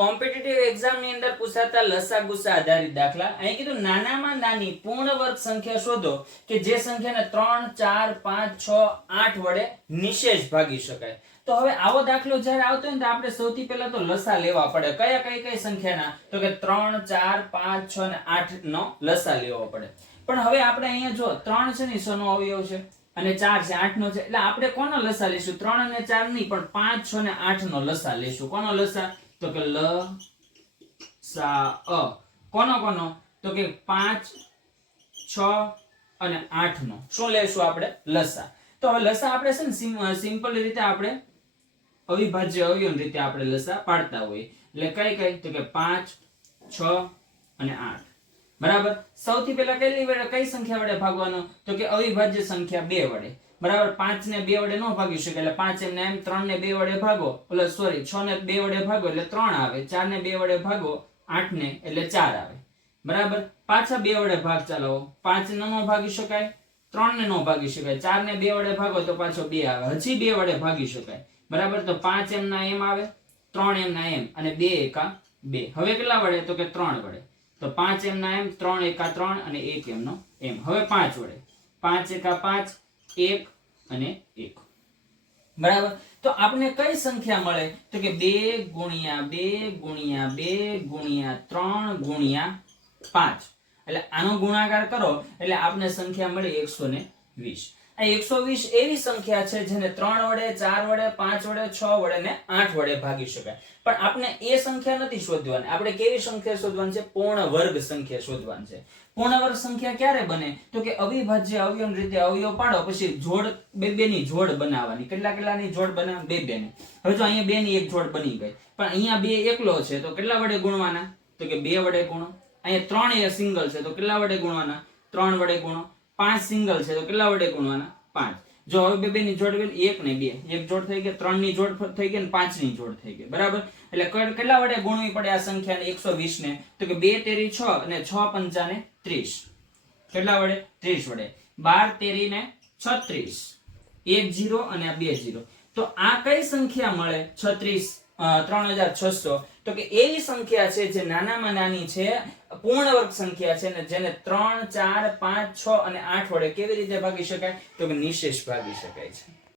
Competitive exam ની અંદર પૂછાતા લસા ગુસા આધારિત દાખલા. અહીં કીધું નાનામાં નાની પૂર્ણ વર્ગ સંખ્યા શોધો કે જે સંખ્યાને 3, 4, 5, 6, 8 વડે નિશેષ ભાગી શકાય. તો હવે આવો દાખલો જ્યારે આવતો હોય ને તો આપણે સૌથી પહેલા તો લસા લેવા પડે. કઈ સંખ્યાના? તો કે 3, 4, 5, 6 અને 8 નો લસા લેવો પડે. પણ હવે આપણે અહીંયા જો 3 છે ને 6 નો અવયવ છે અને 4 છે 8 નો છે, એટલે આપણે કોનો લસા લેશું? 3 અને 4 નહીં, પણ 5, 6 અને 8 નો લસા લેશું. કોનો લસા? તો કે લસા કોનો? તો કે 5, 6 અને 8 નો શું લેશું આપણે? લસા. તો હવે લસા આપણે છે ને સિમ્પલ રીતે આપણે અવિભાજ્ય અવયવની રીતે આપણે લસા પાડતા હોઈએ. એટલે કઈ? તો કે 5, 6 અને 8. બરાબર. સૌથી પહેલા કઈ સંખ્યા વડે ભાગવાનો? તો કે અવિભાજ્ય સંખ્યા 2 વડે. બરાબર. 5 ને 2 વડે ન ભાગી શકે એટલે 5 એમ ને એમ, 3 ને 2 વડે ભાગો, એટલે સોરી 6 ને 2 વડે ભાગો એટલે 3 આવે, 4 ને 2 વડે ભાગો 8 ને એટલે 4 આવે. બરાબર. પાછા 2 વડે ભાગ ચલાવો. 5 ને ન ભાગી શકાય, 3 ને ન ભાગી શકાય, 4 ને 2 વડે ભાગો તો પાછો 2 આવે, હજી 2 વડે ભાગી શકાય. બરાબર. તો 5 એમ ના એમ આવે, 3 એમ ના એમ અને 2 એકા 2. હવે કેટલા વડે? તો કે 3 વડે. તો 5 એમ ના એમ, 3 એકા 3 અને 1 એમ નો એમ. હવે 5 વડે. 5 એકા 5, 1 અને 1. બરાબર. તો આપણે કઈ સંખ્યા મળે? તો કે 2 ગુણ્યા 2 ગુણ્યા 2 ગુણ્યા 3 ગુણ્યા 5. એટલે આનો ગુણાકાર કરો એટલે આપણે સંખ્યા મળી 120. આ 120 એવી સંખ્યા છે જેને 3 વડે, 4 વડે, 5 વડે, 6 વડે ને 8 વડે ભાગી શકાય. પણ આપણે એ સંખ્યા નથી શોધવાની. આપણે કેવી સંખ્યા શોધવાની છે? પૂર્ણ વર્ગ સંખ્યા શોધવાની છે. પૂર્ણ વર્ગ સંખ્યા ક્યારે બને? તો કે અવિભાજ્ય અવયવ રીતે અવયવ પાડો, પછી જોડ બે ની જોડ બનાવવાની. કેટલાની જોડ બનાવવાની? 2 ની. હવે જો અહીંયા 2 ની એક જોડ બની ગઈ, પણ અહીંયા 2 એકલો છે તો કેટલા વડે ગુણવાના? તો કે 2 વડે ગુણો. અહીંયા 3 એ સિંગલ છે તો કેટલા વડે ગુણવાના? 3 વડે ગુણો. 5 સિંગલ છે તો કેટલા વડે ગુણવાના? 5. જો હવે બે ની જોડ બની 1 ને 2, એક જોડ થઈ ગઈ, 3 ની જોડ થઈ ગઈ અને 5 ની જોડ થઈ ગઈ. બરાબર. એટલે કેટલા વડે ગુણવી પડે આ સંખ્યાને 120 ને? તો કે 2 તેરી 6 અને 6 પંચા ને 30. કેટલા વડે? 30 વડે. 12 તેરી ને 36, 1 0 અને આ 2 0. તો આ કઈ સંખ્યા મળે? 36,3600. તો કે એવી સંખ્યા છે જે નાનામાં નાની છે, પૂર્ણ વર્ગ સંખ્યા છે ને જેને 3, 4, 5, 6 અને 8 વડે કેવી રીતે ભાગી શકાય? તો કે નિશેષ ભાગી શકાય છે.